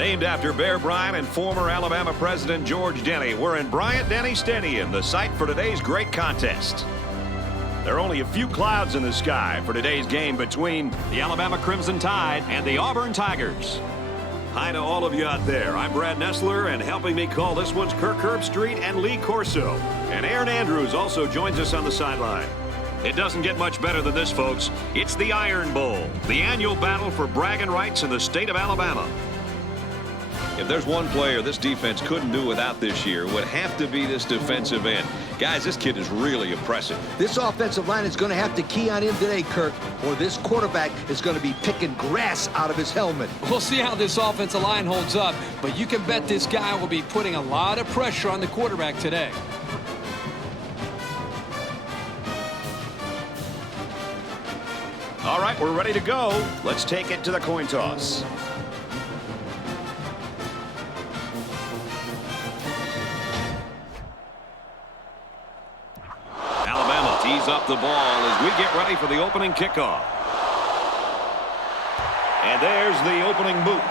Named after Bear Bryant and former Alabama President George Denny, we're in Bryant-Denny Stadium, the site for today's great contest. There are only a few clouds in the sky for today's game between the Alabama Crimson Tide and the Auburn Tigers. Hi to all of you out there. I'm Brad Nessler, and helping me call this one's Kirk Herbstreit and Lee Corso. And Aaron Andrews also joins us on the sideline. It doesn't get much better than this, folks. It's the Iron Bowl, the annual battle for bragging rights in the state of Alabama. If there's one player this defense couldn't do without this year, it would have to be this defensive end. Guys, this kid is really impressive. This offensive line is going to have to key on him today, Kirk, or this quarterback is going to be picking grass out of his helmet. We'll see how this offensive line holds up, but you can bet this guy will be putting a lot of pressure on the quarterback today. All right, we're ready to go. Let's take it to the coin toss. Tees up the ball as we get ready for the opening kickoff. And there's the opening boot.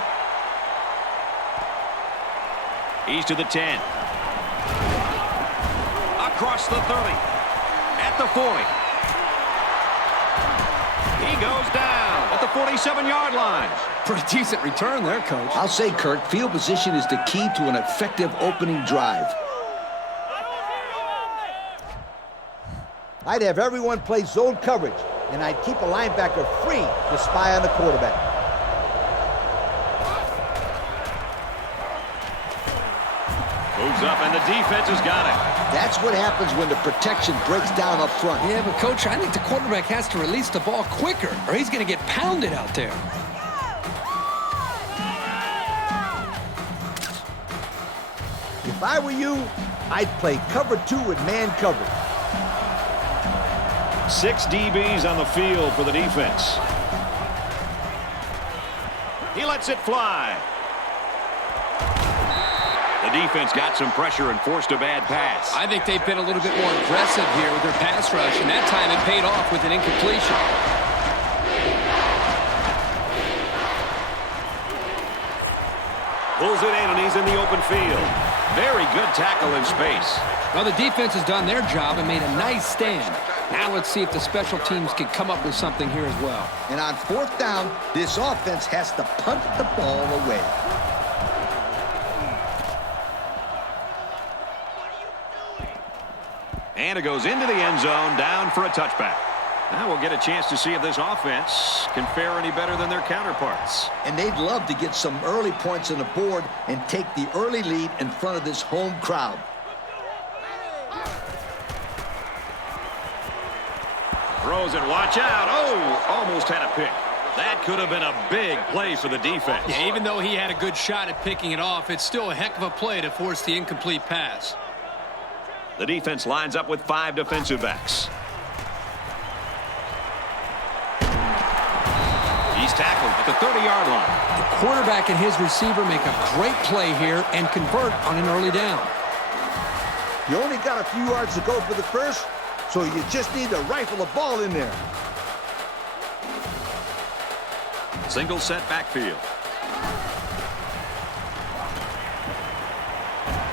He's to the 10. Across the 30. At the 40. He goes down at the 47-yard line. Pretty decent return there, Coach. I'll say, Kirk, field position is the key to an effective opening drive. I'd have everyone play zone coverage, and I'd keep a linebacker free to spy on the quarterback. Moves up, and the defense has got it. That's what happens when the protection breaks down up front. Yeah, but, Coach, I think the quarterback has to release the ball quicker, or he's going to get pounded out there. If I were you, I'd play cover 2 with man coverage. 6 DBs on the field for the defense. He lets it fly. The defense got some pressure and forced a bad pass. I think they've been a little bit more aggressive here with their pass rush, and that time it paid off with an incompletion. Pulls it in, and he's in the open field. Very good tackle in space. Well, the defense has done their job and made a nice stand. Now let's see if the special teams can come up with something here as well. And on 4th down, this offense has to punt the ball away. And it goes into the end zone, down for a touchback. Now we'll get a chance to see if this offense can fare any better than their counterparts. And they'd love to get some early points on the board and take the early lead in front of this home crowd. Throws it, watch out. Oh, almost had a pick. That could have been a big play for the defense. Yeah, even though he had a good shot at picking it off, it's still a heck of a play to force the incomplete pass. The defense lines up with 5 defensive backs. He's tackled at the 30-yard line. The quarterback and his receiver make a great play here and convert on an early down. You only got a few yards to go for the first, so you just need to rifle the ball in there. Single set backfield.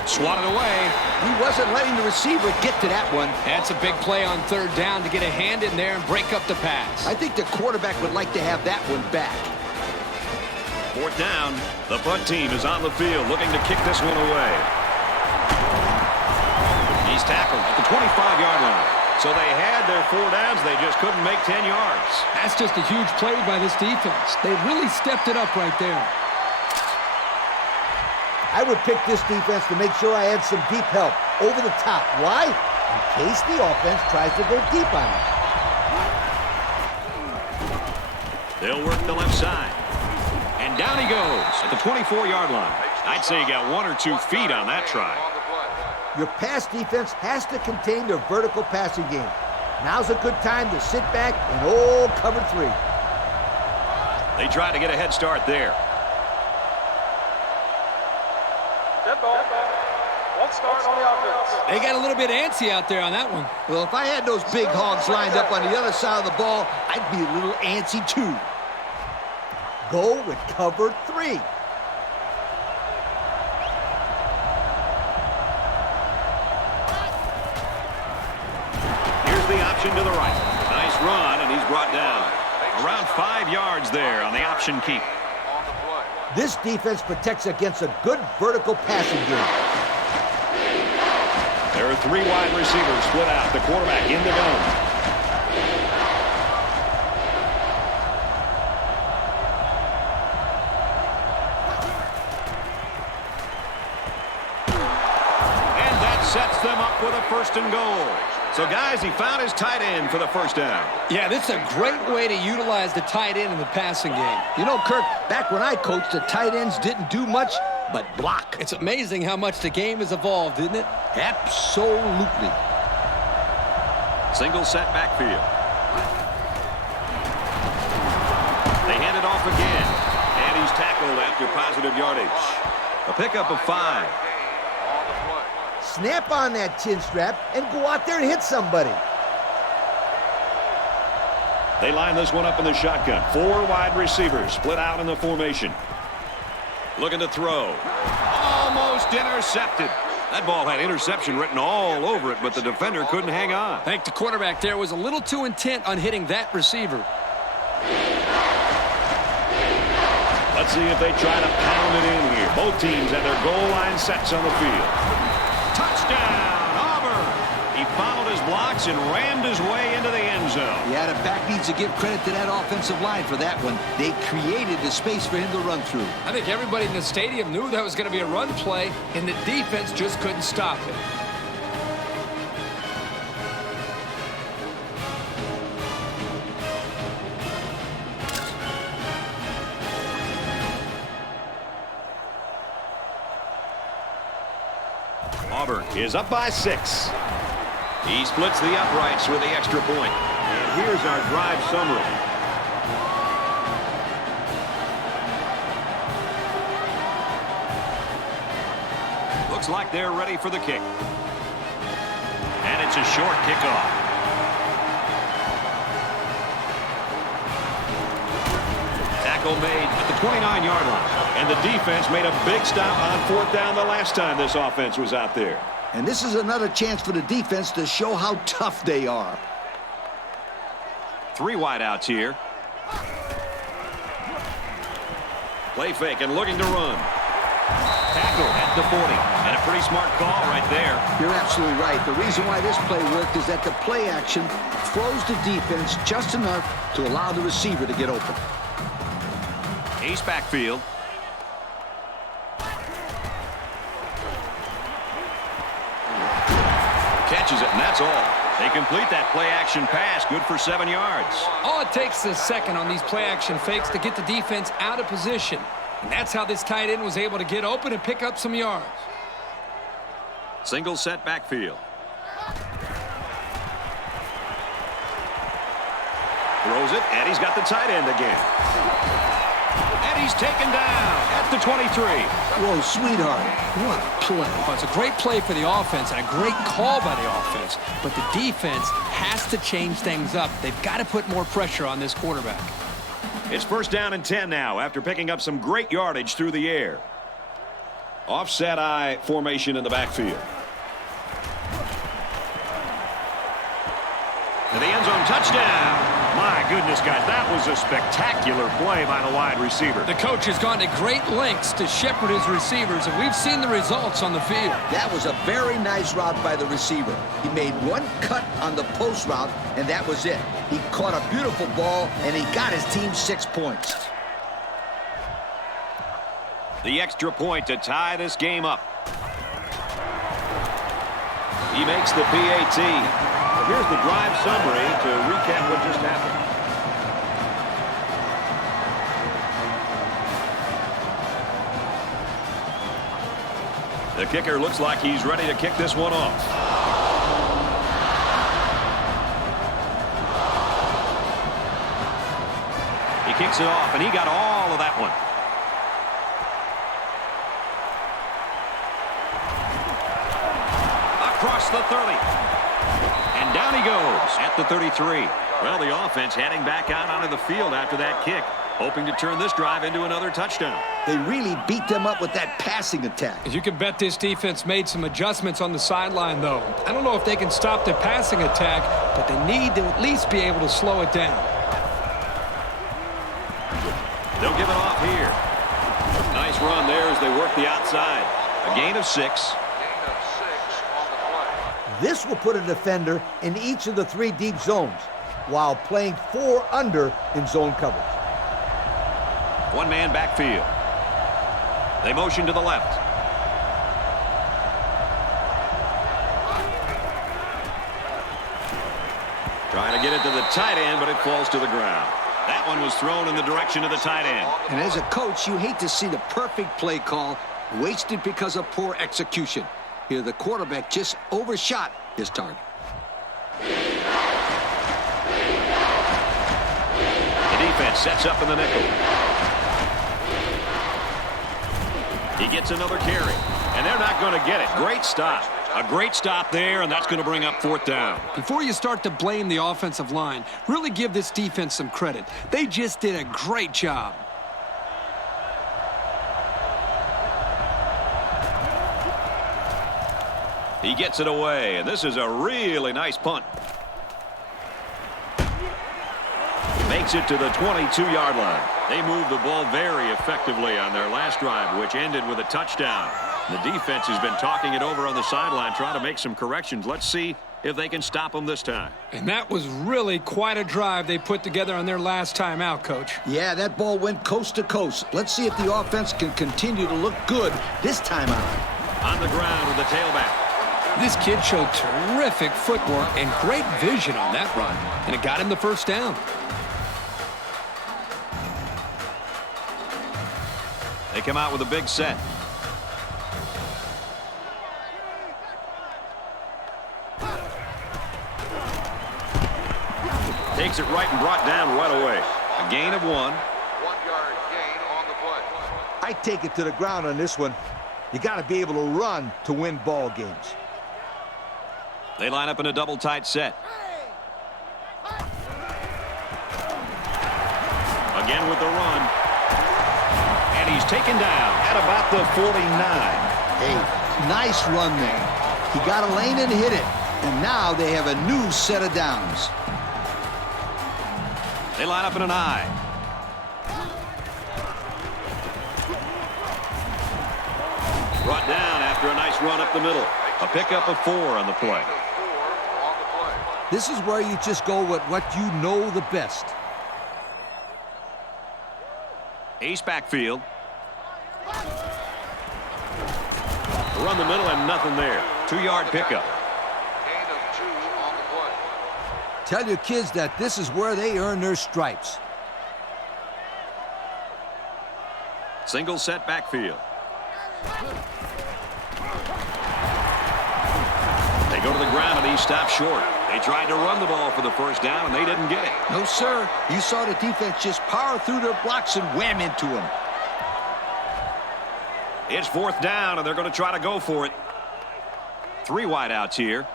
Swatted away. He wasn't letting the receiver get to that one. That's a big play on 3rd down to get a hand in there and break up the pass. I think the quarterback would like to have that one back. 4th down. The punt team is on the field looking to kick this one away. He's tackled at the 25-yard line. So they had their 4 downs. They just couldn't make 10 yards. That's just a huge play by this defense. They really stepped it up right there. I would pick this defense to make sure I had some deep help over the top. Why? In case the offense tries to go deep on it. They'll work the left side. And down he goes at the 24-yard line. I'd say he got 1 or 2 feet on that try. Your pass defense has to contain their vertical passing game. Now's a good time to sit back and cover 3. They tried to get a head start there. Dead ball. Won't start on the offense. They got a little bit antsy out there on that one. Well, if I had those big hogs lined up on the other side of the ball, I'd be a little antsy too. Go with cover 3. option to the right. Nice run, and he's brought down. Around 5 yards there on the option keep. This defense protects against a good vertical passing game. There are 3 wide receivers split out. The quarterback in the gun. Sets them up with a 1st and goal. So, guys, he found his tight end for the first down. Yeah, this is a great way to utilize the tight end in the passing game. You know, Kirk, back when I coached, the tight ends didn't do much but block. It's amazing how much the game has evolved, isn't it? Absolutely. Single set backfield. They hand it off again. And he's tackled after positive yardage. A pickup of 5. Snap on that chin strap and go out there and hit somebody. They line this one up in the shotgun. 4 wide receivers split out in the formation. Looking to throw. Almost intercepted. That ball had interception written all over it, but the defender couldn't hang on. I think the quarterback there was a little too intent on hitting that receiver. Let's see if they try to pound it in here. Both teams have their goal line sets on the field. Touchdown, Auburn! He followed his blocks and rammed his way into the end zone. Yeah, the back needs to give credit to that offensive line for that one. They created the space for him to run through. I think everybody in the stadium knew that was going to be a run play, and the defense just couldn't stop it. Auburn is up by 6. He splits the uprights with the extra point. And here's our drive summary. Looks like they're ready for the kick. And it's a short kickoff. Tackle made at the 29-yard line. And the defense made a big stop on 4th down the last time this offense was out there. And this is another chance for the defense to show how tough they are. 3 wideouts here. Play fake and looking to run. Tackle at the 40. And a pretty smart call right there. You're absolutely right. The reason why this play worked is that the play action froze the defense just enough to allow the receiver to get open. Ace backfield. Catches it, and that's all. They complete that play-action pass. Good for 7 yards. All it takes is a second on these play-action fakes to get the defense out of position. And that's how this tight end was able to get open and pick up some yards. Single set backfield. Throws it, and he's got the tight end again. And he's taken down at the 23. Whoa, sweetheart. What a play. Well, it's a great play for the offense and a great call by the offense. But the defense has to change things up. They've got to put more pressure on this quarterback. It's 1st down and 10 now after picking up some great yardage through the air. Offset I formation in the backfield. To the end zone, touchdown. My goodness, guys, that was a spectacular play by the wide receiver. The coach has gone to great lengths to shepherd his receivers, and we've seen the results on the field. That was a very nice route by the receiver. He made one cut on the post route, and that was it. He caught a beautiful ball, and he got his team 6 points. The extra point to tie this game up. He makes the PAT. Here's the drive summary to recap what just happened. The kicker looks like he's ready to kick this one off. He kicks it off, and he got all of that one. Across the 30. And down he goes at the 33. Well, the offense heading back out onto the field after that kick, hoping to turn this drive into another touchdown. They really beat them up with that passing attack. As you can bet, this defense made some adjustments on the sideline, though. I don't know if they can stop the passing attack, but they need to at least be able to slow it down. They'll give it off here. Nice run there as they work the outside. A gain of 6. This will put a defender in each of the 3 deep zones while playing 4 under in zone coverage. One-man backfield. They motion to the left. Trying to get it to the tight end, but it falls to the ground. That one was thrown in the direction of the tight end. And as a coach, you hate to see the perfect play call wasted because of poor execution. Here, the quarterback just overshot his target. The defense sets up in the nickel. He gets another carry, and they're not going to get it. Great stop. A great stop there, and that's going to bring up 4th down. Before you start to blame the offensive line, really give this defense some credit. They just did a great job. He gets it away, and this is a really nice punt. Makes it to the 22-yard line. They moved the ball very effectively on their last drive, which ended with a touchdown. The defense has been talking it over on the sideline, trying to make some corrections. Let's see if they can stop them this time. And that was really quite a drive they put together on their last time out, Coach. Yeah, that ball went coast to coast. Let's see if the offense can continue to look good this time out. On the ground with the tailback. This kid showed terrific footwork and great vision on that run, and it got him the 1st down. They come out with a big set. Takes it right and brought down right away. A gain of 1. 1-yard gain on the play. I take it to the ground on this one. You got to be able to run to win ball games. They line up in a double tight set. Again with the run. And he's taken down at about the 49. Hey, nice run there. He got a lane and hit it. And now they have a new set of downs. They line up in an I. Brought down after a nice run up the middle. A pickup of 4 on the play. This is where you just go with what you know the best. Ace backfield. Run the middle and nothing there. 2-yard pickup. Gain of 2 on the play. Tell your kids that this is where they earn their stripes. Single set backfield. They go to the ground and he stops short. They tried to run the ball for the 1st down and they didn't get it. No, sir. You saw the defense just power through their blocks and wham into him. It's 4th down and they're going to try to go for it. 3 wideouts here.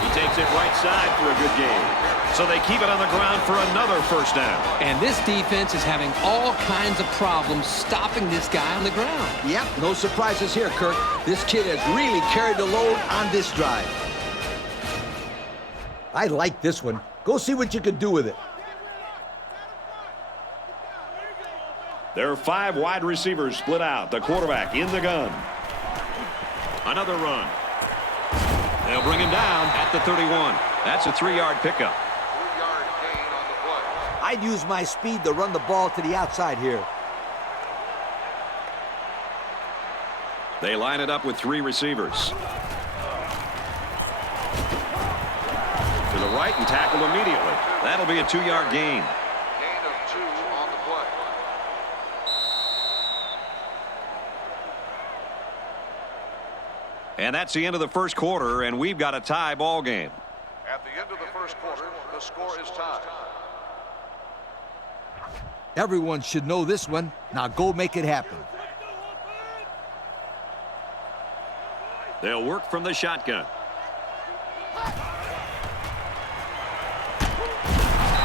He takes it right side for a good gain. So they keep it on the ground for another 1st down. And this defense is having all kinds of problems stopping this guy on the ground. Yep, no surprises here, Kirk. This kid has really carried the load on this drive. I like this one. Go see what you can do with it. There are 5 wide receivers split out. The quarterback in the gun. Another run. They'll bring him down at the 31. That's a 3-yard pickup. 3-yard gain on the play. I'd use my speed to run the ball to the outside here. They line it up with 3 receivers. To the right and tackle immediately. That'll be a 2-yard gain. Gain of 2 on the play. And that's the end of the 1st quarter, and we've got a tie ball game. At the end of the 1st quarter, the score is tied. Everyone should know this one. Now go make it happen. They'll work from the shotgun.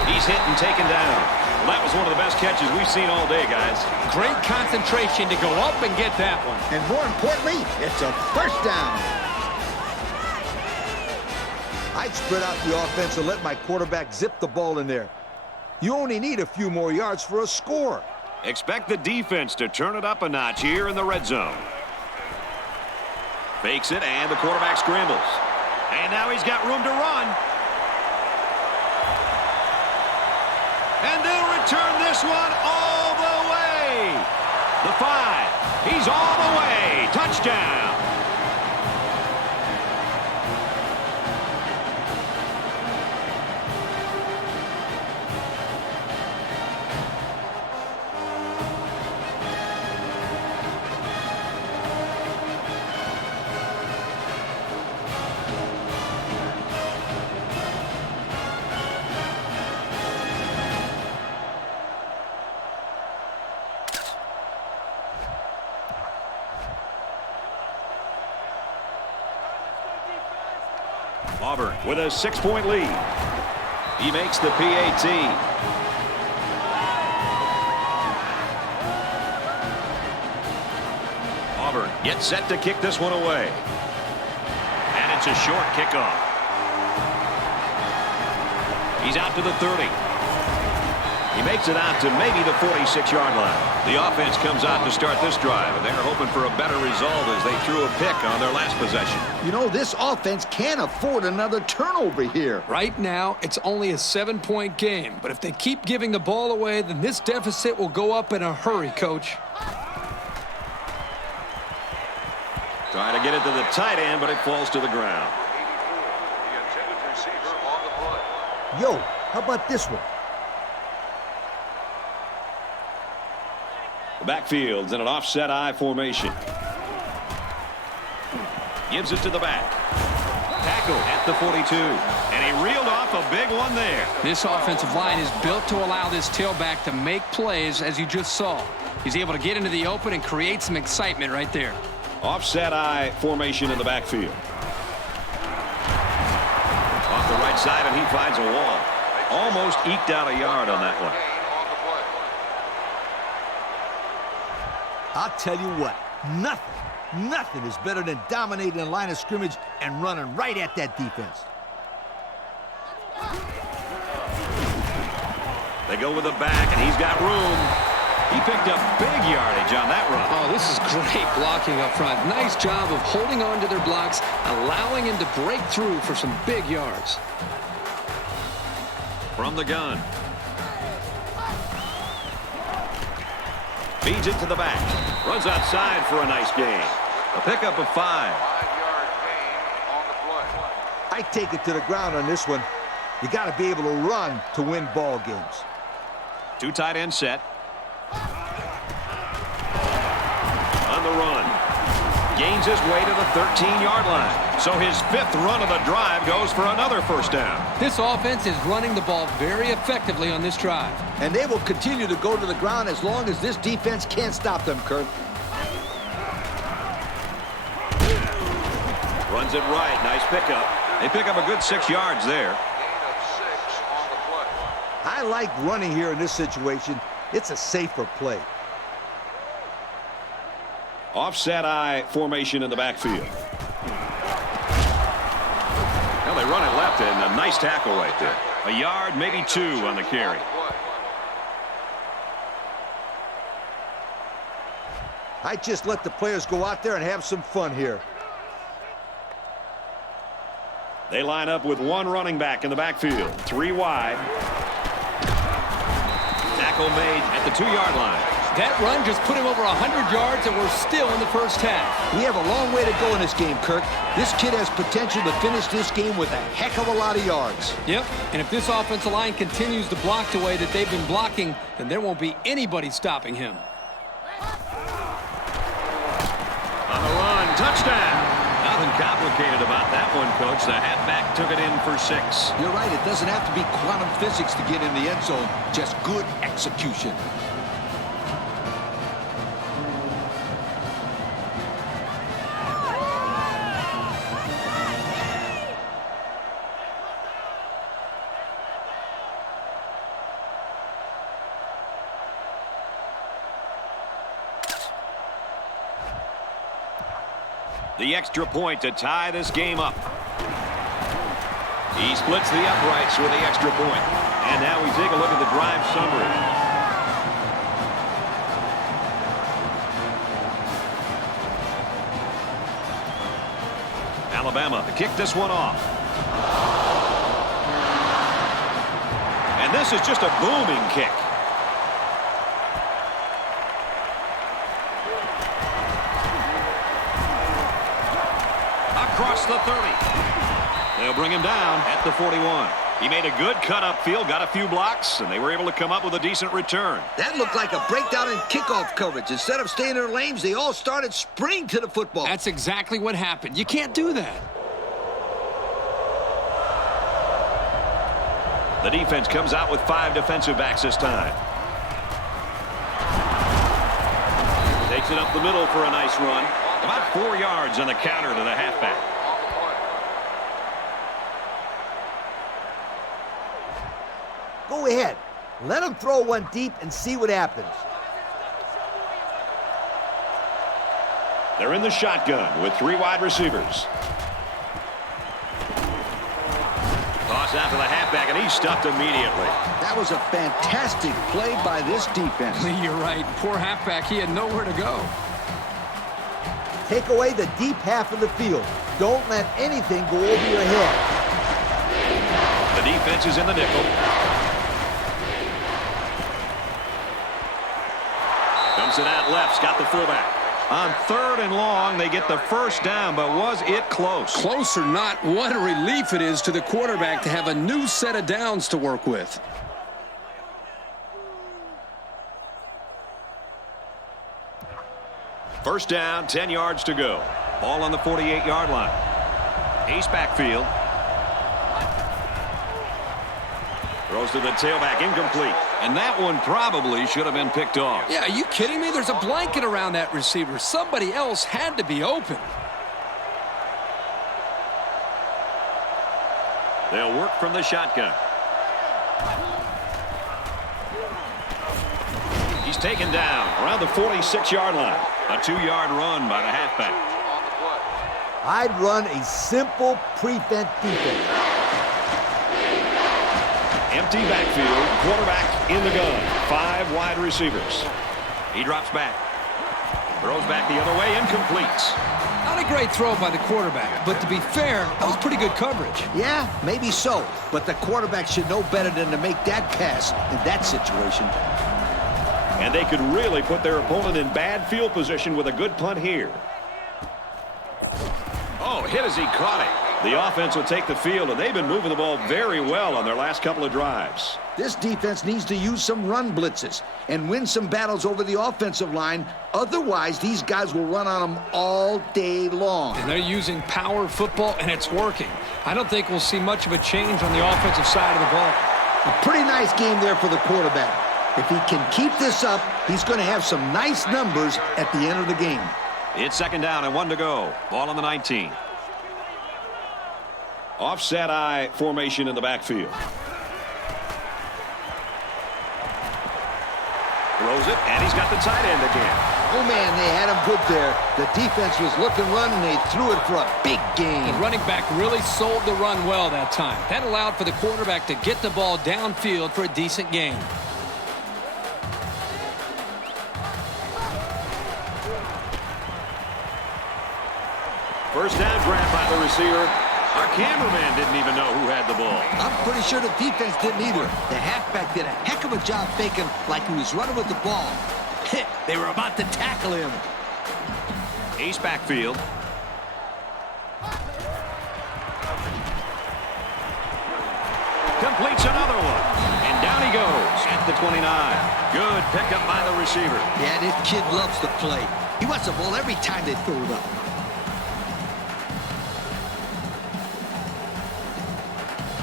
He's hit and taken down. Well, that was one of the best catches we've seen all day, guys. Great concentration to go up and get that one. And more importantly, it's a first down. I'd spread out the offense and let my quarterback zip the ball in there. You only need a few more yards for a score. Expect the defense to turn it up a notch here in the red zone. Fakes it, and the quarterback scrambles. And now he's got room to run. And they'll return this one all the way. The 5. He's all the way. Touchdown. Auburn with a 6-point lead. He makes the PAT. Auburn gets set to kick this one away. And it's a short kickoff. He's out to the 30. He makes it out to maybe the 46-yard line. The offense comes out to start this drive, and they're hoping for a better result as they threw a pick on their last possession. You know, this offense can't afford another turnover here. Right now, it's only a 7-point game. But if they keep giving the ball away, then this deficit will go up in a hurry, Coach. Trying to get it to the tight end, but it falls to the ground. Yo, how about this one? The backfield's in an offset I formation. Gives it to the back. Tackle at the 42. And he reeled off a big one there. This offensive line is built to allow this tailback to make plays, as you just saw. He's able to get into the open and create some excitement right there. Offset I formation in the backfield. Off the right side, and he finds a wall. Almost eked out a yard on that one. I'll tell you what, nothing is better than dominating the line of scrimmage and running right at that defense. They go with the back, and he's got room. He picked up big yardage on that run. Oh, this is great blocking up front. Nice job of holding on to their blocks, allowing him to break through for some big yards. From the gun. Feeds it to the back. Runs outside for a nice gain. A pickup of 5. 5-yard gain on the play. I take it to the ground on this one. You got to be able to run to win ball games. 2 tight end set. On the run. Gains his way to the 13-yard line. So his 5th run of the drive goes for another first down. This offense is running the ball very effectively on this drive. And they will continue to go to the ground as long as this defense can't stop them, Kurt. Runs it right. Nice pickup. They pick up a good 6 yards there. Gain of 6 on the play. I like running here in this situation. It's a safer play. Offset I formation in the backfield. Well, they run it left, and a nice tackle right there. A yard, maybe 2 on the carry. I just let the players go out there and have some fun here. They line up with 1 running back in the backfield. 3 wide. Tackle made at the 2-yard line. That run just put him over 100 yards, and we're still in the first half. We have a long way to go in this game, Kirk. This kid has potential to finish this game with a heck of a lot of yards. Yep, and if this offensive line continues to block the way that they've been blocking, then there won't be anybody stopping him. On the run, touchdown. Nothing complicated about that one, Coach. The halfback took it in for 6. You're right. It doesn't have to be quantum physics to get in the end zone. Just good execution. The extra point to tie this game up. He splits the uprights with the extra point. And now we take a look at the drive summary. Alabama to kick this one off. And this is just a booming kick. Across the 30. They'll bring him down at the 41. He made a good cut upfield, got a few blocks, and they were able to come up with a decent return. That looked like a breakdown in kickoff coverage. Instead of staying in their lanes, they all started sprinting to the football. That's exactly what happened. You can't do that. The defense comes out with 5 defensive backs this time. Takes it up the middle for a nice run. About 4 yards on the counter to the halfback. Go ahead. Let him throw one deep and see what happens. They're in the shotgun with 3 wide receivers. Toss out to the halfback, and he's stuffed immediately. That was a fantastic play by this defense. You're right. Poor halfback. He had nowhere to go. Take away the deep half of the field. Don't let anything go over your head. The defense is in the nickel. Dumps it out left. Got the fullback. On 3rd and long, they get the first down, but was it close? Close or not, what a relief it is to the quarterback to have a new set of downs to work with. First down, 10 yards to go. Ball on the 48-yard line. Ace backfield. Throws to the tailback, incomplete. And that one probably should have been picked off. Yeah, are you kidding me? There's a blanket around that receiver. Somebody else had to be open. They'll work from the shotgun. He's taken down around the 46-yard line. A 2-yard run by the halfback. I'd run a simple prevent defense. Empty backfield, quarterback in the gun. 5 wide receivers. He drops back. Throws back the other way, incomplete. Not a great throw by the quarterback, but to be fair, that was pretty good coverage. Yeah, maybe so. But the quarterback should know better than to make that pass in that situation. And they could really put their opponent in bad field position with a good punt here. Oh, hit as he caught it. The offense will take the field, and they've been moving the ball very well on their last couple of drives. This defense needs to use some run blitzes and win some battles over the offensive line. Otherwise, these guys will run on them all day long. And they're using power football, and it's working. I don't think we'll see much of a change on the offensive side of the ball. A pretty nice game there for the quarterback. If he can keep this up, he's going to have some nice numbers at the end of the game. It's 2nd down and 1 to go. Ball on the 19. Offset I formation in the backfield. Throws it, and he's got the tight end again. Oh, man, they had him good there. The defense was looking run, and they threw it for a big gain. The running back really sold the run well that time. That allowed for the quarterback to get the ball downfield for a decent gain. First down grab by the receiver. Our cameraman didn't even know who had the ball. I'm pretty sure the defense didn't either. The halfback did a heck of a job faking like he was running with the ball. They were about to tackle him. Ace backfield. Completes another one. And down he goes at the 29. Good pickup by the receiver. Yeah, this kid loves to play. He wants the ball every time they throw it up.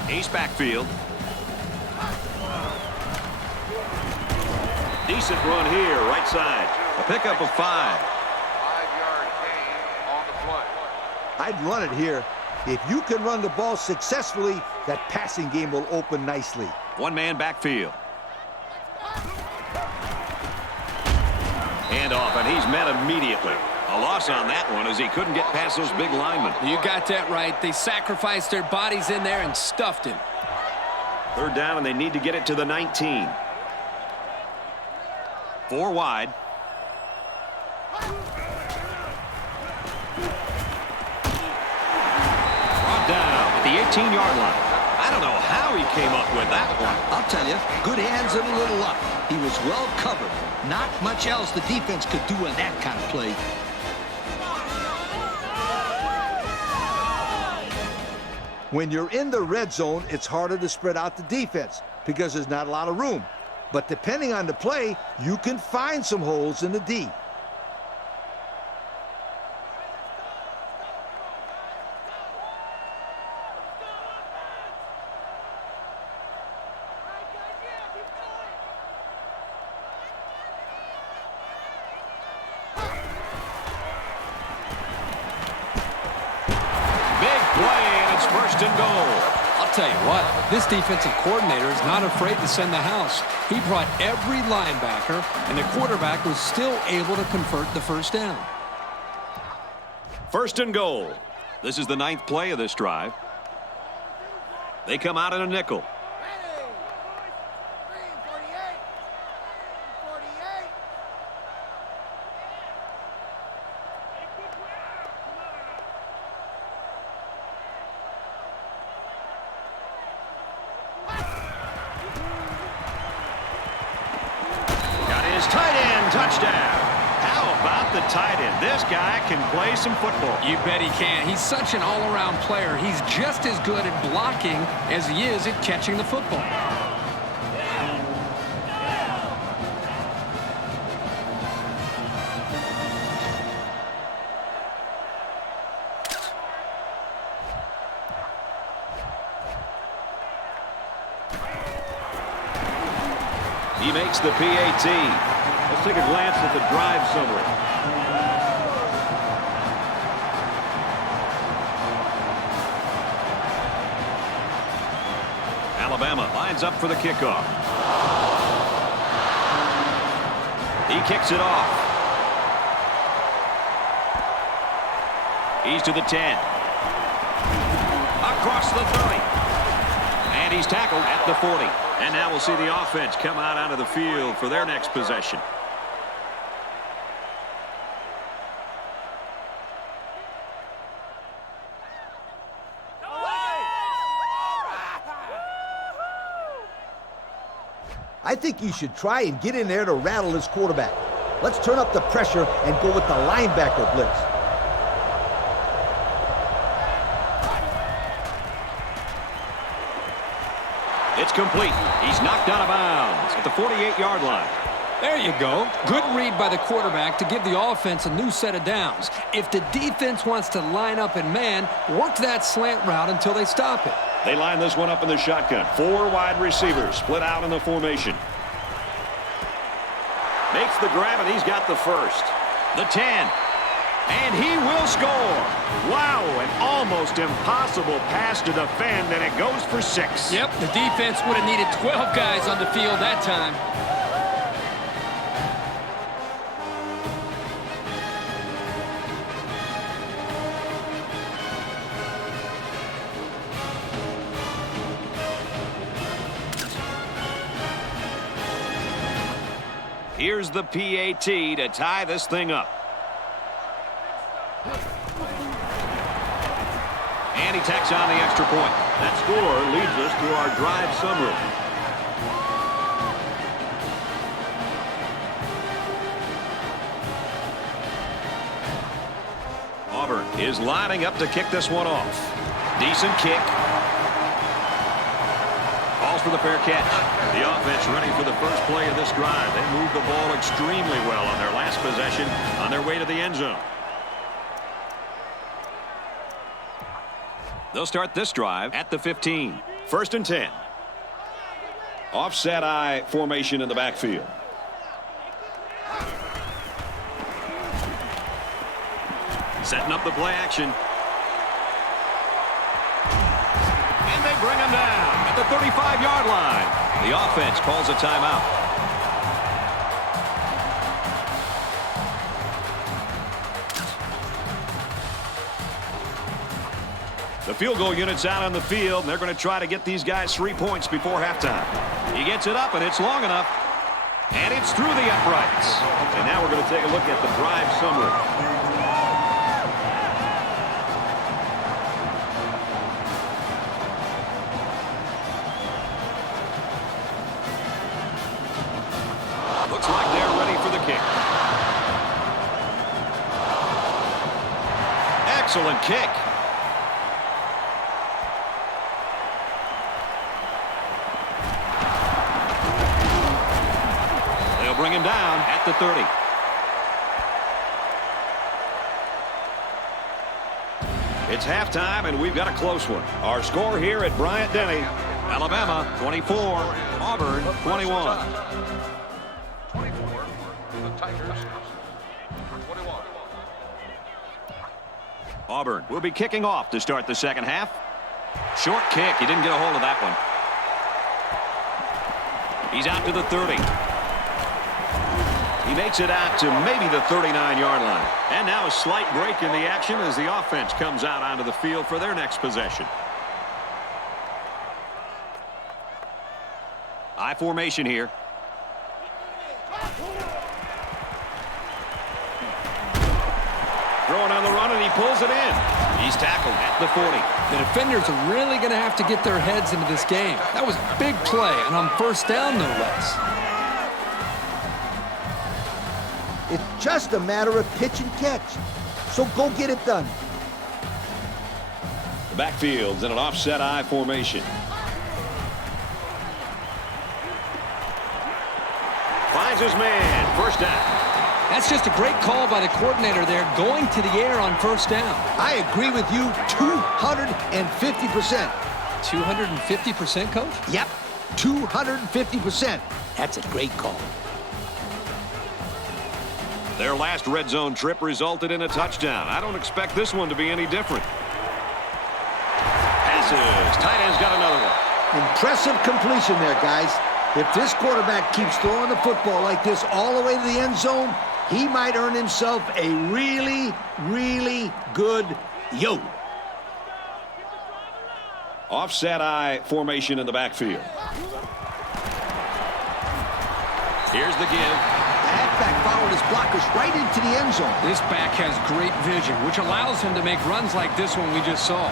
Ace backfield. Decent run here, right side. A pickup of 5. 5-yard gain on the play. I'd run it here. If you can run the ball successfully, that passing game will open nicely. 1-man backfield. Hand off, and he's met immediately. A loss on that one as he couldn't get past those big linemen. You got that right. They sacrificed their bodies in there and stuffed him. Third down, and they need to get it to the 19. 4 wide. Brought down at the 18-yard line. I don't know how he came up with that one. I'll tell you, good hands and a little luck. He was well covered. Not much else the defense could do on that kind of play. When you're in the red zone, it's harder to spread out the defense because there's not a lot of room. But depending on the play, you can find some holes in the D. Tell you what, this defensive coordinator is not afraid to send the house. He brought every linebacker, and the quarterback was still able to convert the first down. 1st and goal. This is the 9th play of this drive. They come out in a nickel. This guy can play some football. You bet he can. He's such an all-around player. He's just as good at blocking as he is at catching the football. He makes the PAT. Let's take a glance at the drive summary. Alabama lines up for the kickoff. He kicks it off. He's to the 10. Across the 30. And he's tackled at the 40. And now we'll see the offense come out onto the field for their next possession. I think you should try and get in there to rattle this quarterback. Let's turn up the pressure and go with the linebacker blitz. It's complete. He's knocked out of bounds at the 48-yard line. There you go. Good read by the quarterback to give the offense a new set of downs. If the defense wants to line up in man, work that slant route until they stop it. They line this one up in the shotgun. 4 wide receivers split out in the formation. Makes the grab, and he's got the first. The 10. And he will score. Wow, an almost impossible pass to defend, and it goes for 6. Yep, the defense would have needed 12 guys on the field that time. Here's the PAT to tie this thing up. And he tacks on the extra point. That score leads us to our drive summary. Auburn is lining up to kick this one off. Decent kick. Calls for the fair catch. The offense ready for the first play of this drive. They moved the ball extremely well on their last possession on their way to the end zone. They'll start this drive at the 15. 1st and 10. Offset I formation in the backfield. Setting up the play action. And they bring him down at the 35-yard line. The offense calls a timeout. The field goal unit's out on the field, and they're going to try to get these guys 3 points before halftime. He gets it up, and it's long enough. And it's through the uprights. And now we're going to take a look at the drive summary. Looks like they're ready for the kick. Excellent kick. They'll bring him down at the 30. It's halftime, and we've got a close one. Our score here at Bryant-Denny: Alabama 24, Auburn 21. 24, the Tigers 21. Auburn will be kicking off to start the second half. Short kick. He didn't get a hold of that one. He's out to the 30. He makes it out to maybe the 39-yard line. And now a slight break in the action as the offense comes out onto the field for their next possession. I formation here. Throwing on the run, and he pulls it in. He's tackled at the 40. The defenders are really going to have to get their heads into this game. That was a big play, and on first down, no less. It's just a matter of pitch and catch. So go get it done. The backfield's in an offset I formation. Finds his man. First down. That's just a great call by the coordinator there, going to the air on first down. I agree with you 250%. 250%, Coach? Yep, 250%. That's a great call. Their last red zone trip resulted in a touchdown. I don't expect this one to be any different. Passes. Tight end's got another one. Impressive completion there, guys. If this quarterback keeps throwing the football like this all the way to the end zone, he might earn himself a really, really good yo. Offset I formation in the backfield. Here's the give. The halfback followed his blockers right into the end zone. This back has great vision, which allows him to make runs like this one we just saw.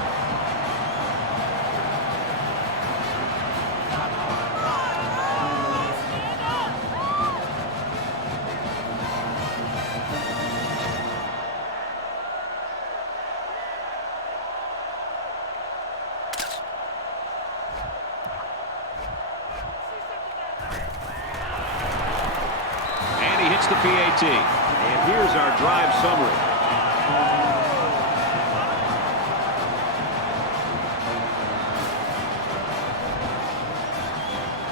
The PAT. And here's our drive summary.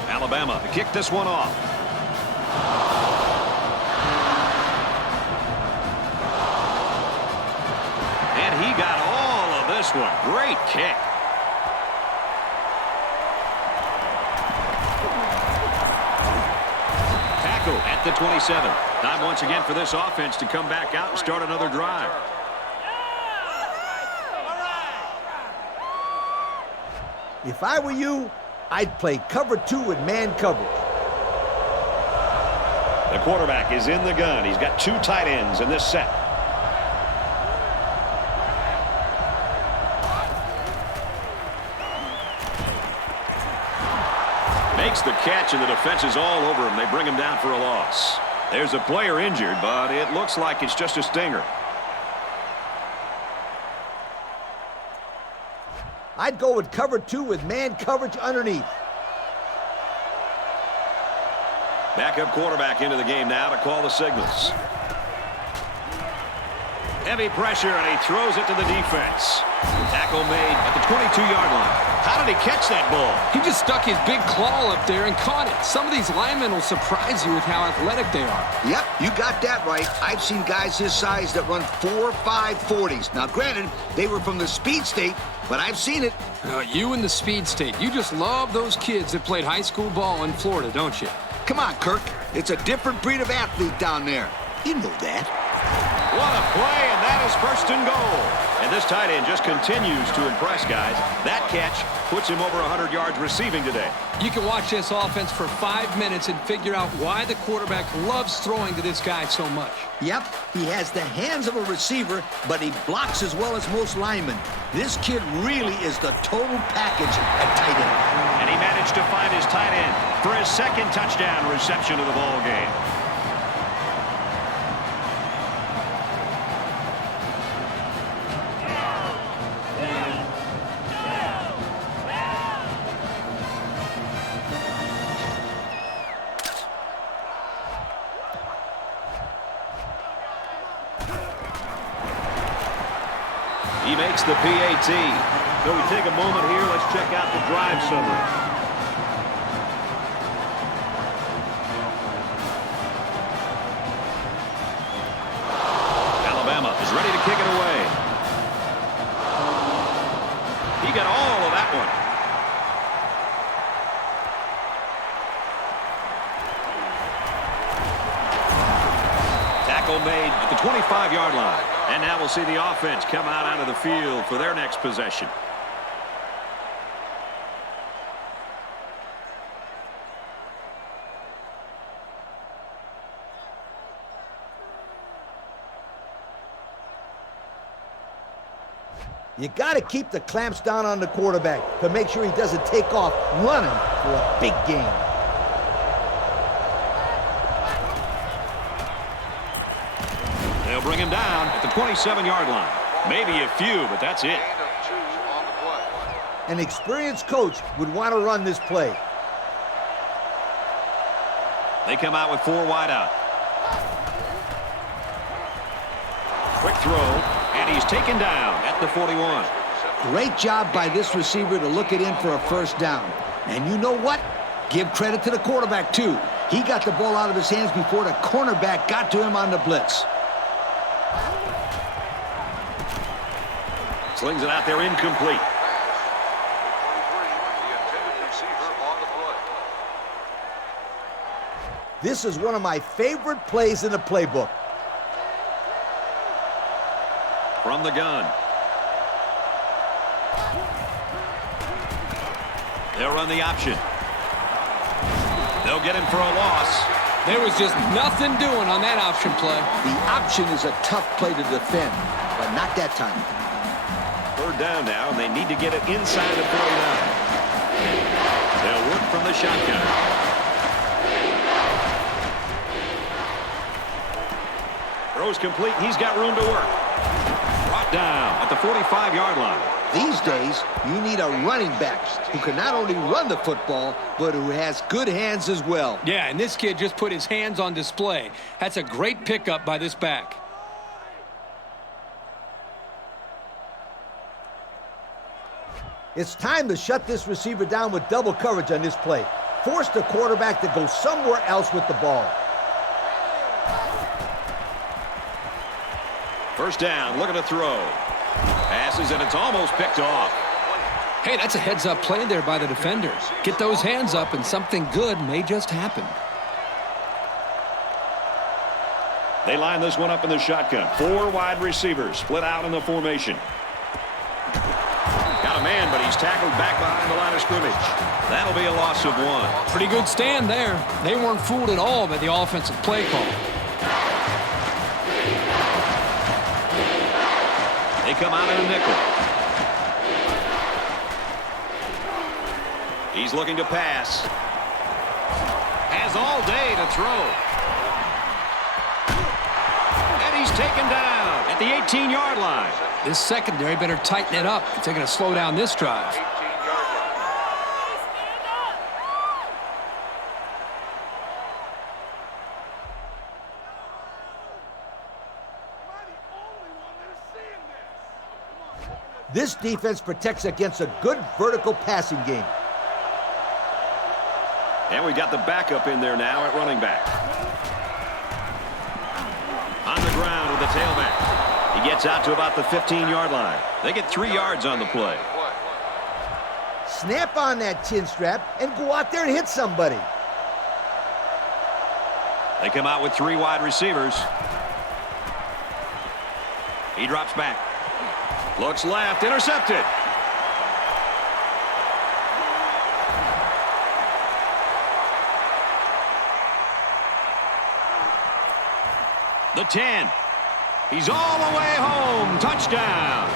Alabama to kick this one off. And he got all of this one. Great kick. At the 27. Time once again for this offense to come back out and start another drive. If I were you, I'd play cover 2 with man coverage. The quarterback is in the gun. He's got 2 tight ends in this set. Makes the catch, and the defense is all over him. They bring him down for a loss. There's a player injured, but it looks like it's just a stinger. I'd go with cover 2 with man coverage underneath. Backup quarterback into the game now to call the signals. Heavy pressure, and he throws it to the defense. Tackle made at the 22-yard line. How did he catch that ball? He just stuck his big claw up there and caught it. Some of these linemen will surprise you with how athletic they are. Yep, you got that right. I've seen guys his size that run 4.5 40s. Now, granted, they were from the speed state, but I've seen it. You and the speed state. You just love those kids that played high school ball in Florida, don't you? Come on, Kirk. It's a different breed of athlete down there. You know that. What a play, and that is first and goal. And this tight end just continues to impress, guys. That catch puts him over 100 yards receiving today. You can watch this offense for 5 minutes and figure out why the quarterback loves throwing to this guy so much. Yep, he has the hands of a receiver, but he blocks as well as most linemen. This kid really is the total package at tight end. And he managed to find his tight end for his second touchdown reception of the ball game. He makes the PAT. So we take a moment here. Let's check out the drive summary. Alabama is ready to kick it away. He got all of that one. Tackle made at the 25-yard line. And now we'll see the offense come out onto the field for their next possession. You got to keep the clamps down on the quarterback to make sure he doesn't take off running for a big gain. They'll bring him down at the 27-yard line. Maybe a few, but that's it. An experienced coach would want to run this play. They come out with 4 wide out. Quick throw, and he's taken down at the 41. Great job by this receiver to look it in for a first down. And you know what? Give credit to the quarterback, too. He got the ball out of his hands before the cornerback got to him on the blitz. Slings it out there incomplete. This is one of my favorite plays in the playbook. From the gun. They'll run the option. They'll get him for a loss. There was just nothing doing on that option play. The option is a tough play to defend, but not that time. Third down now, and they need to get it inside the 49. They'll work from the shotgun. Throws complete. He's got room to work. Brought down at the 45-yard line. These days, you need a running back who can not only run the football, but who has good hands as well. Yeah, and this kid just put his hands on display. That's a great pickup by this back. It's time to shut this receiver down with double coverage on this play. Force the quarterback to go somewhere else with the ball. First down, looking to throw. Passes, and it's almost picked off. Hey, that's a heads-up play there by the defender. Get those hands up, and something good may just happen. They line this one up in the shotgun. 4 wide receivers split out in the formation. Got a man, but he's tackled back behind the line of scrimmage. That'll be a loss of 1. Pretty good stand there. They weren't fooled at all by the offensive play call. They come out in a nickel. He's looking to pass. Has all day to throw. And he's taken down at the 18-yard line. This secondary better tighten it up if they're going to slow down this drive. This defense protects against a good vertical passing game. And we got the backup in there now at running back. On the ground with the tailback. He gets out to about the 15-yard line. They get 3 yards on the play. Snap on that chin strap and go out there and hit somebody. They come out with 3 wide receivers. He drops back. Looks left. Intercepted. The 10. He's all the way home. Touchdown.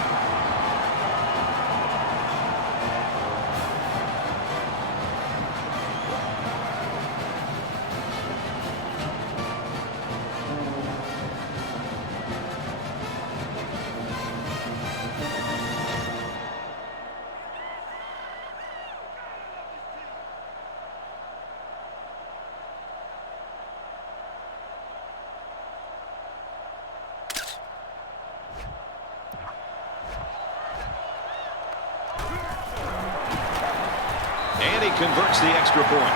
And he converts the extra point.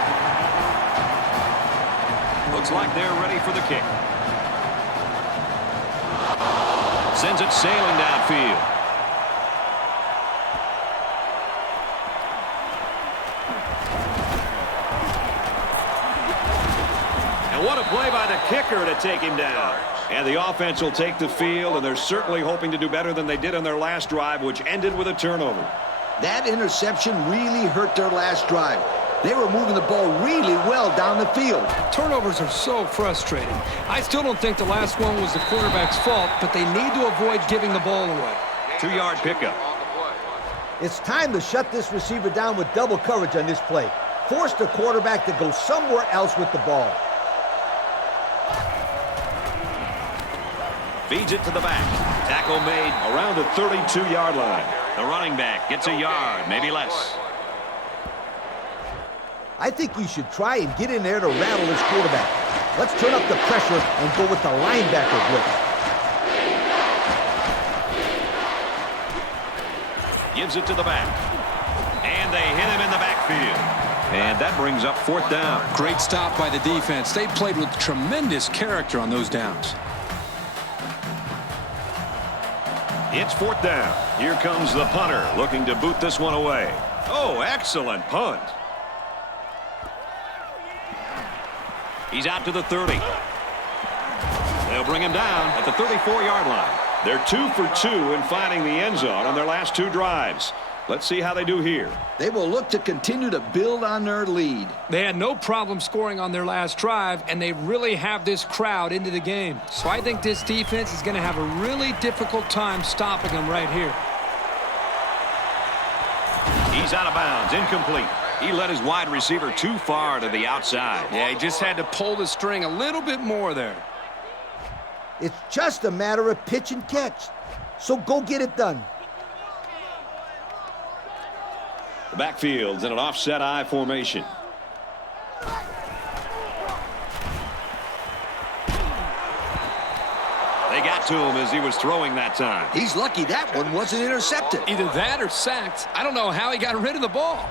Looks like they're ready for the kick. Sends it sailing downfield. And what a play by the kicker to take him down. And the offense will take the field, and they're certainly hoping to do better than they did on their last drive, which ended with a turnover. That interception really hurt their last drive. They were moving the ball really well down the field. Turnovers are so frustrating. I still don't think the last one was the quarterback's fault, but they need to avoid giving the ball away. 2-yard pickup. It's time to shut this receiver down with double coverage on this play. Force the quarterback to go somewhere else with the ball. Feeds it to the back. Tackle made around the 32-yard line. The running back gets a yard, maybe less. I think you should try and get in there to rattle this quarterback. Let's turn up the pressure and go with the linebacker blitz. Gives it to the back. And they hit him in the backfield. And that brings up 4th down. Great stop by the defense. They played with tremendous character on those downs. It's 4th down. Here comes the punter looking to boot this one away. Oh, excellent punt. He's out to the 30. They'll bring him down at the 34-yard line. They're 2 for 2 in finding the end zone on their last 2 drives. Let's see how they do here. They will look to continue to build on their lead. They had no problem scoring on their last drive, and they really have this crowd into the game. So I think this defense is going to have a really difficult time stopping them right here. He's out of bounds, incomplete. He led his wide receiver too far to the outside. Yeah, he just had to pull the string a little bit more there. It's just a matter of pitch and catch. So go get it done. The backfield's in an offset I formation. They got to him as he was throwing that time. He's lucky that one wasn't intercepted. Either that or sacked. I don't know how he got rid of the ball.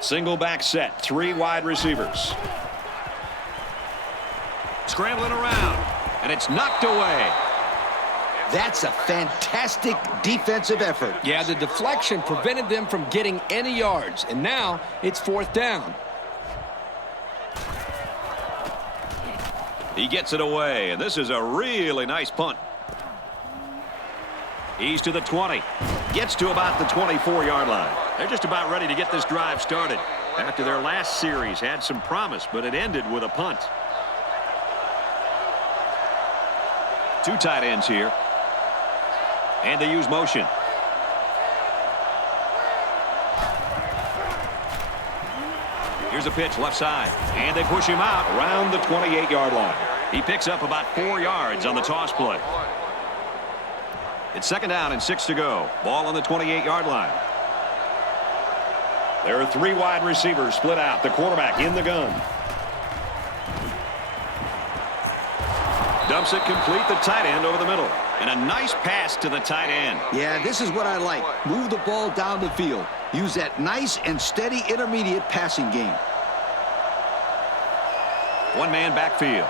Single back set, 3 wide receivers. Scrambling around, and it's knocked away. That's a fantastic defensive effort. Yeah, the deflection prevented them from getting any yards, and now it's 4th down. He gets it away, and this is a really nice punt. He's to the 20. Gets to about the 24-yard line. They're just about ready to get this drive started. After their last series had some promise, but it ended with a punt. 2 tight ends here. And they use motion. Here's a pitch left side. And they push him out around the 28-yard line. He picks up about 4 yards on the toss play. It's 2nd down and 6 to go. Ball on the 28-yard line. There are 3 wide receivers split out. The quarterback in the gun. Dumps it complete, the tight end over the middle. And a nice pass to the tight end. Yeah, this is what I like. Move the ball down the field. Use that nice and steady intermediate passing game. 1-man backfield.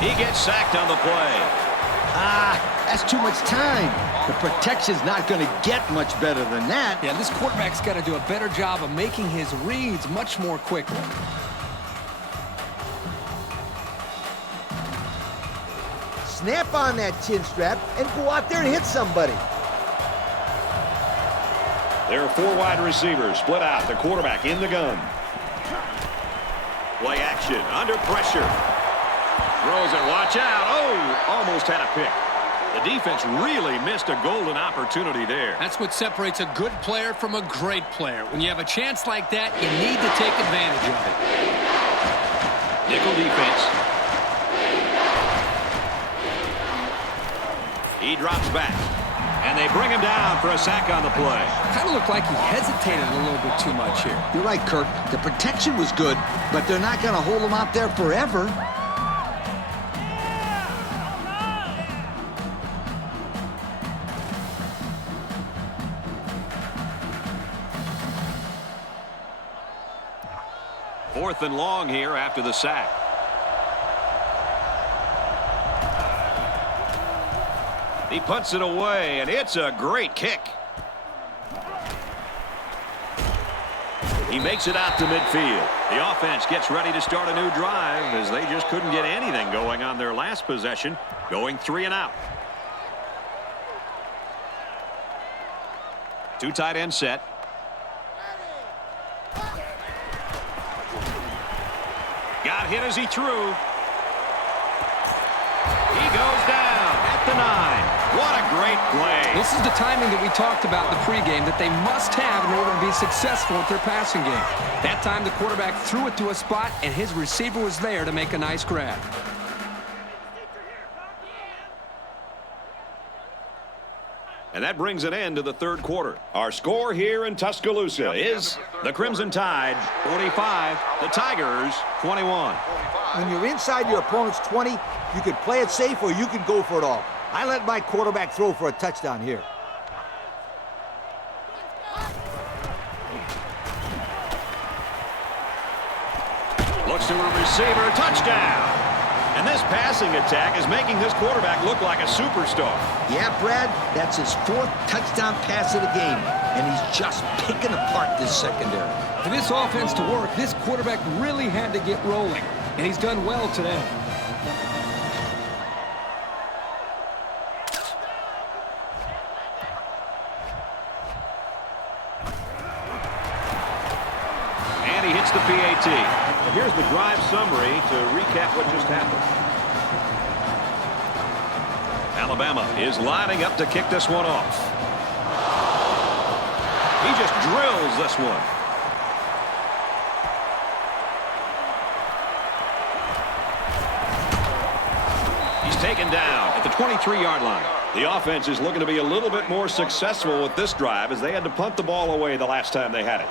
He gets sacked on the play. That's too much time. The protection's not going to get much better than that. Yeah, this quarterback's got to do a better job of making his reads much more quickly. Snap on that chin strap and go out there and hit somebody. There are 4 wide receivers split out. The quarterback in the gun. Play action, under pressure. Throws it, watch out. Oh, almost had a pick. The defense really missed a golden opportunity there. That's what separates a good player from a great player. When you have a chance like that, you need to take advantage of it. Nickel defense. He drops back. And they bring him down for a sack on the play. Kind of looked like he hesitated a little bit too much here. You're right, Kirk. The protection was good, but they're not going to hold him out there forever. Fourth and long here after the sack. He punts it away, and it's a great kick. He makes it out to midfield. The offense gets ready to start a new drive as they just couldn't get anything going on their last possession, going 3 and out. 2 tight end set. Got hit as he threw. He goes down at the 9. What a great play. This is the timing that we talked about in the pregame that they must have in order to be successful at their passing game. That time the quarterback threw it to a spot, and his receiver was there to make a nice grab. And that brings an end to the third quarter. Our score here in Tuscaloosa is the Crimson Tide 45, the Tigers 21. When you're inside your opponent's 20, you can play it safe or you can go for it all. I let my quarterback throw for a touchdown here. Looks to a receiver, touchdown. And this passing attack is making this quarterback look like a superstar. Yeah, Brad, that's his 4th touchdown pass of the game, and he's just picking apart this secondary. For this offense to work, this quarterback really had to get rolling, and he's done well today. And he hits the PAT. Here's the drive summary to recap what just happened. Alabama is lining up to kick this one off. He just drills this one. He's taken down at the 23-yard line. The offense is looking to be a little bit more successful with this drive as they had to punt the ball away the last time they had it.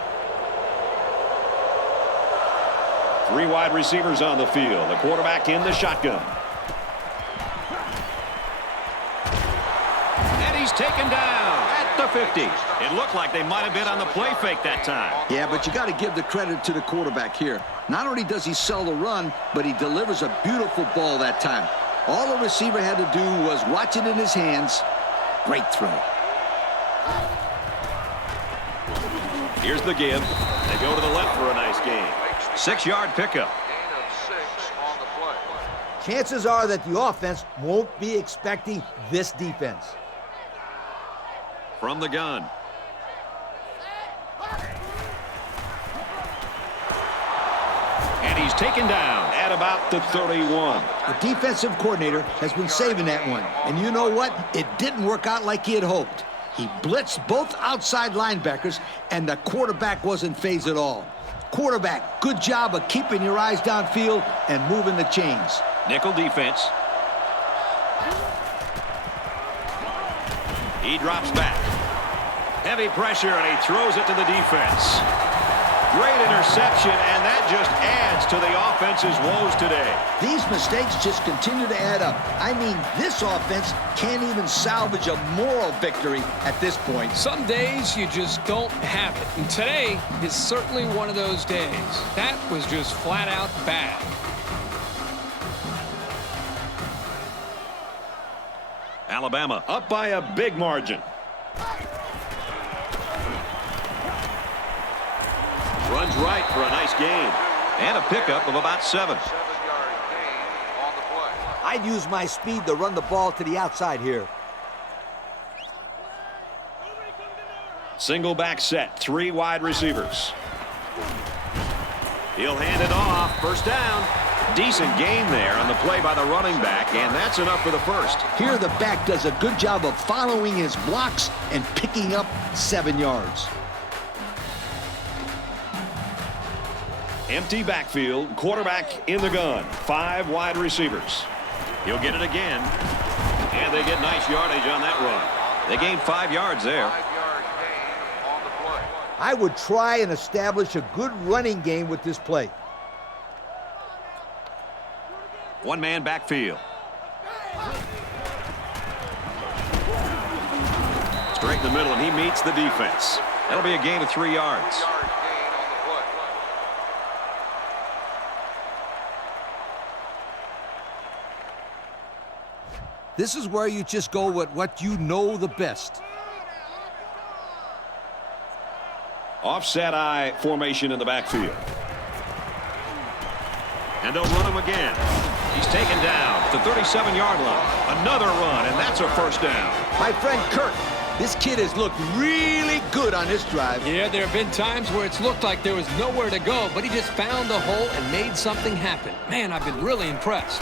3 wide receivers on the field. The quarterback in the shotgun. And he's taken down at the 50. It looked like they might have been on the play fake that time. Yeah, but you got to give the credit to the quarterback here. Not only does he sell the run, but he delivers a beautiful ball that time. All the receiver had to do was watch it in his hands. Great throw. Here's the give. They go to the left for a nice game. 6-yard pickup. Chances are that the offense won't be expecting this defense. From the gun. And he's taken down at about the 31. The defensive coordinator has been saving that one. And you know what? It didn't work out like he had hoped. He blitzed both outside linebackers, and the quarterback wasn't phased at all. Quarterback, good job of keeping your eyes downfield and moving the chains. Nickel defense. He drops back. Heavy pressure, and he throws it to the defense. Great interception, and that just adds to the offense's woes today. These mistakes just continue to add up. I mean, this offense can't even salvage a moral victory at this point. Some days you just don't have it. And today is certainly one of those days. That was just flat out bad. Alabama up by a big margin. Runs right for a nice gain. And a pickup of about 7. I'd use my speed to run the ball to the outside here. Single back set, 3 wide receivers. He'll hand it off. First down. Decent gain there on the play by the running back, and that's enough for the first. Here the back does a good job of following his blocks and picking up 7 yards. Empty backfield, quarterback in the gun, 5 wide receivers. He'll get it again, and they get nice yardage on that run. They gained 5 yards there. I would try and establish a good running game with this play. One-man backfield. Straight in the middle, and he meets the defense. That'll be a gain of 3 yards. This is where you just go with what you know the best. Offset eye formation in the backfield. And they'll run him again. He's taken down at the 37-yard line. Another run, and that's a first down. My friend Kirk, this kid has looked really good on this drive. Yeah, there have been times where it's looked like there was nowhere to go, but he just found the hole and made something happen. Man, I've been really impressed.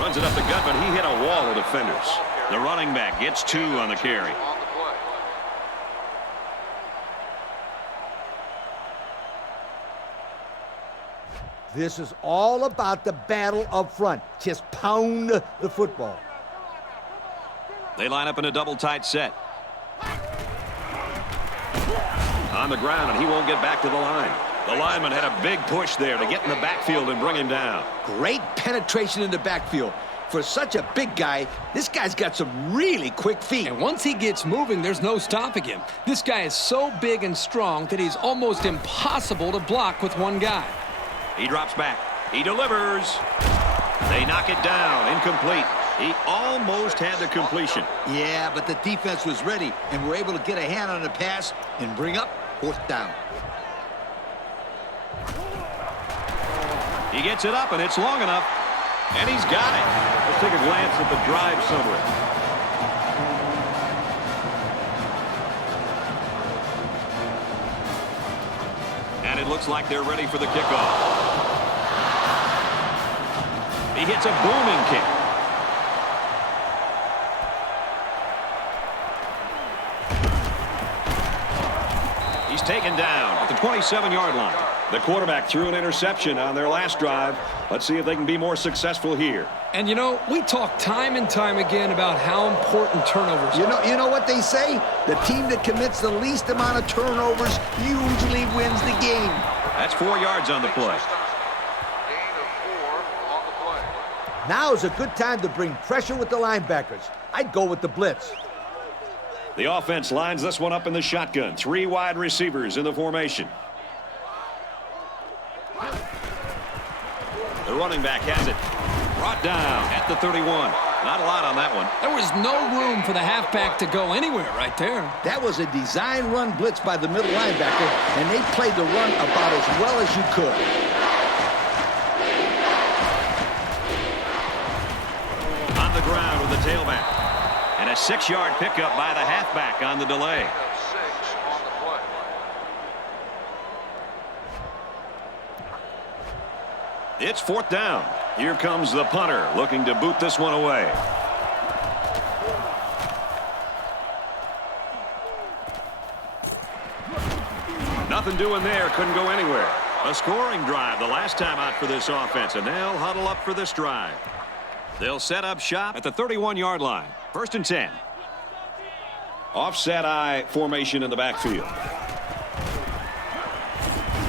Runs it up the gut, but he hit a wall of defenders. The running back gets 2 on the carry. This is all about the battle up front. Just pound the football. They line up in a double tight set. On the ground, and he won't get back to the line. The lineman had a big push there to get in the backfield and bring him down. Great penetration in the backfield. For such a big guy, this guy's got some really quick feet. And once he gets moving, there's no stopping him. This guy is so big and strong that he's almost impossible to block with one guy. He drops back. He delivers. They knock it down. Incomplete. He almost had the completion. Yeah, but the defense was ready and were able to get a hand on the pass and bring up 4th down. He gets it up, and it's long enough. And he's got it. Let's take a glance at the drive summary. And it looks like they're ready for the kickoff. He hits a booming kick. He's taken down at the 27-yard line. The quarterback threw an interception on their last drive. Let's see if they can be more successful here. And, you know, we talk time and time again about how important turnovers are. You know what they say? The team that commits the least amount of turnovers usually wins the game. That's 4 yards on the play. Now is a good time to bring pressure with the linebackers. I'd go with the blitz. The offense lines this one up in the shotgun. 3 wide receivers in the formation. The running back has it. Brought down at the 31. Not a lot on that one. There was no room for the halfback to go anywhere right there. That was a design run blitz by the middle linebacker, and they played the run about as well as you could. On the ground with the tailback. And a 6-yard pickup by the halfback on the delay. It's 4th down. Here comes the punter looking to boot this one away. Nothing doing there. Couldn't go anywhere. A scoring drive the last time out for this offense, and they'll huddle up for this drive. They'll set up shop at the 31-yard line. 1st and 10. Offset eye formation in the backfield.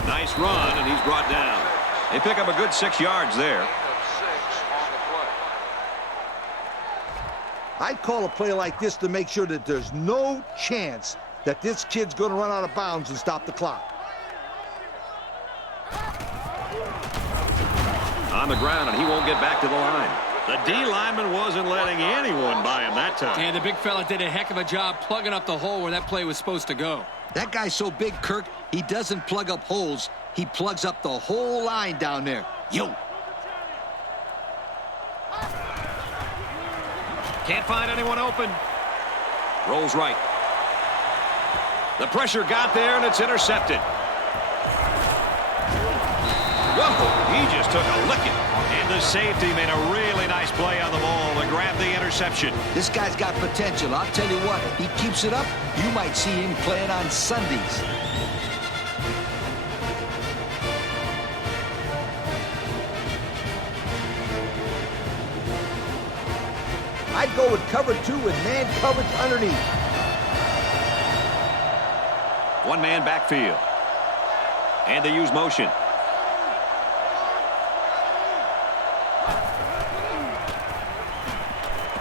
Nice run, and he's brought down. They pick up a good 6 yards there. I'd call a play like this to make sure that there's no chance that this kid's going to run out of bounds and stop the clock. On the ground, and he won't get back to the line. The D lineman wasn't letting anyone by him that time. And the big fella did a heck of a job plugging up the hole where that play was supposed to go. That guy's so big, Kirk, he doesn't plug up holes. He plugs up the whole line down there. Yo. Can't find anyone open. Rolls right. The pressure got there, and it's intercepted. Whoa, he just took a licking. And the safety made a really nice play on the ball to grab the interception. This guy's got potential. I'll tell you what, if he keeps it up, you might see him playing on Sundays. I'd go with cover 2 with man coverage underneath. One man backfield. And they use motion.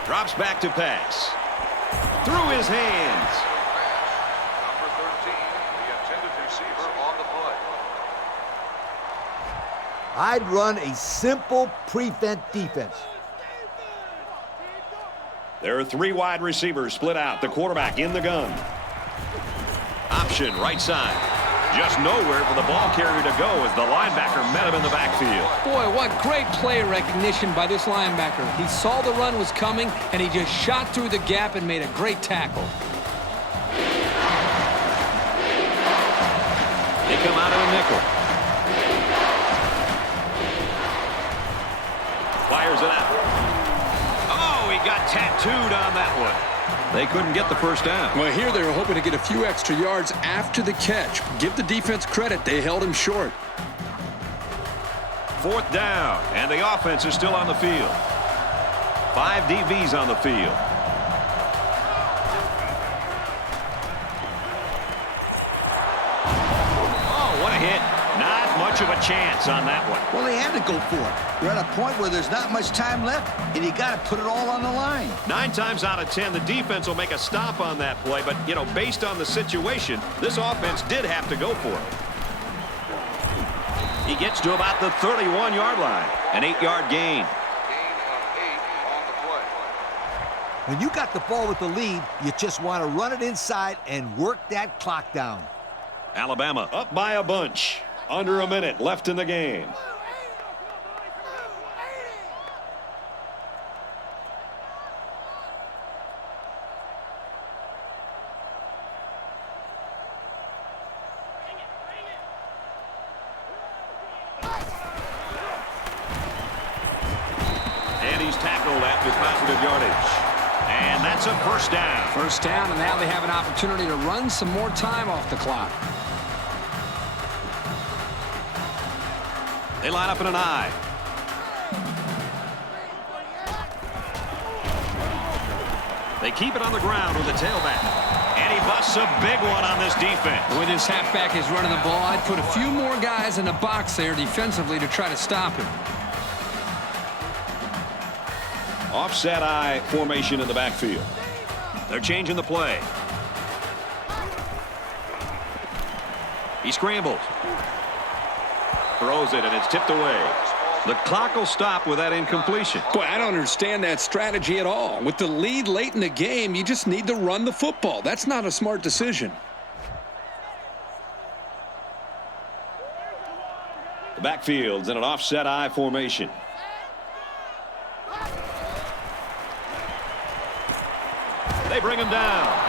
Drops back to pass. Through his hands. Number 13, the intended receiver on the play. I'd run a simple prevent defense. There are 3 wide receivers split out. The quarterback in the gun. Option right side. Just nowhere for the ball carrier to go as the linebacker met him in the backfield. Boy, what great play recognition by this linebacker. He saw the run was coming, and he just shot through the gap and made a great tackle. They come out of a nickel. Fires it out. Oh, he got tattooed on that one. They couldn't get the first down. Well, here they were hoping to get a few extra yards after the catch. Give the defense credit. They held him short. 4th down, and the offense is still on the field. 5 DBs on the field. Oh, what a hit. Not much of a chance on that one. Well, they had to go for it. You're at a point where there's not much time left, and you got to put it all on the line. 9 times out of 10, the defense will make a stop on that play, but, you know, based on the situation, this offense did have to go for it. He gets to about the 31-yard line. An 8-yard gain. Gain of 8 on the play. When you got the ball with the lead, you just want to run it inside and work that clock down. Alabama up by a bunch. Under a minute left in the game. And he's tackled after positive yardage. And that's a first down. First down, and now they have an opportunity to run some more time off the clock. They line up in an I. They keep it on the ground with the tailback. And he busts a big one on this defense. With his halfback is running the ball, I'd put a few more guys in the box there defensively to try to stop him. Offset I formation in the backfield. They're changing the play. He scrambles. Throws it, and it's tipped away. The clock will stop with that incompletion. Boy, I don't understand that strategy at all. With the lead late in the game, you just need to run the football. That's not a smart decision. The backfield's in an offset I formation. They bring him down.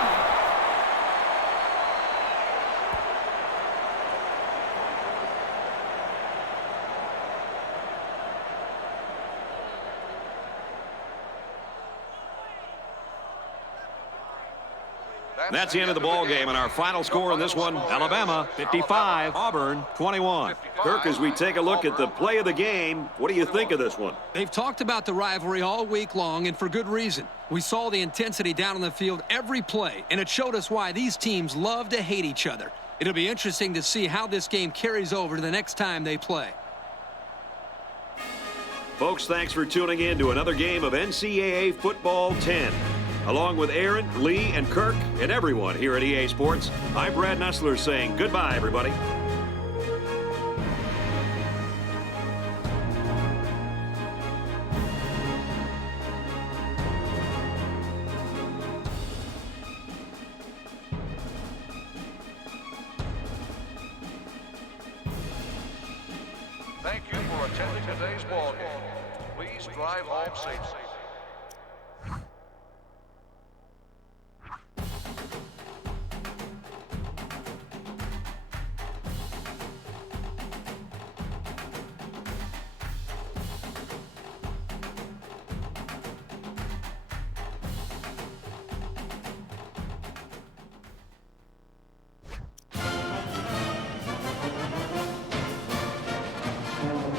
That's the end of the ball game, and our final score in this one, Alabama 55, Auburn 21. Kirk, as we take a look at the play of the game, what do you think of this one? They've talked about the rivalry all week long, and for good reason. We saw the intensity down on the field every play, and it showed us why these teams love to hate each other. It'll be interesting to see how this game carries over to the next time they play. Folks, thanks for tuning in to another game of NCAA Football 10. Along with Aaron, Lee, and Kirk, and everyone here at EA Sports, I'm Brad Nussler saying goodbye, everybody. Thank you for attending today's ball game. Please drive home safely.